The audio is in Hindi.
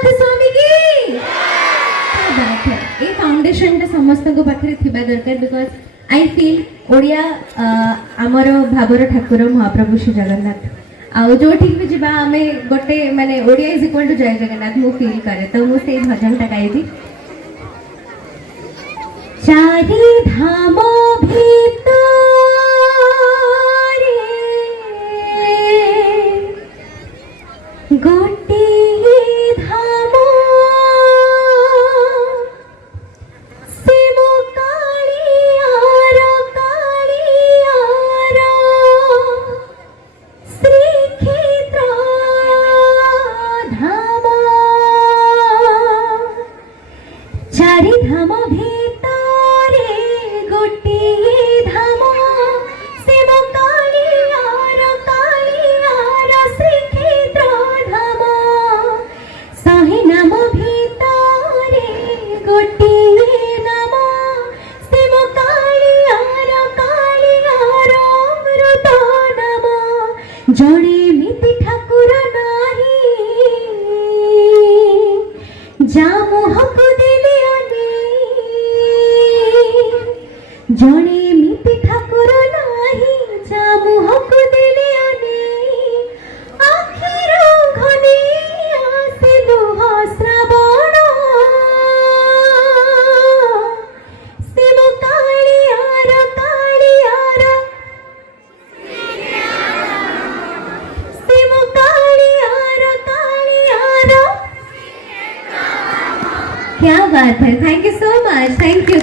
नाथ स्वामी की क्या बात है ए फाउंडेशन टा समस्त को पाखरे थिबा दरकार बिकॉज़ आई फील ओडिया आमर भाबर ठाकुर महाप्रभु श्री जगन्नाथ आउ जो ठीक भी जीवा आमे गोटे माने ओडिया इज इक्वल टू जय जगन्नाथ मु फील करे तो मु से भजन टा गाइबी चारि धाम भीतर गोटे धाम शिव कालियार श्रीक्षेत्र धाम चारि धाम भीतरे गोटे धाम शिव कालियार श्रीक्षेत्र धाम सहे नाम भीतरे गोटे नाम शिव कालियार अमृत नाम जड़े मिति ठाकुर नाही जा मोहको देले जड़े मिति ठाकुर नाही जा मोहको देले आखिर घने आसे लुह श्रावण शिव कालियार शिव कालियार क्या बात है thank you so much thank you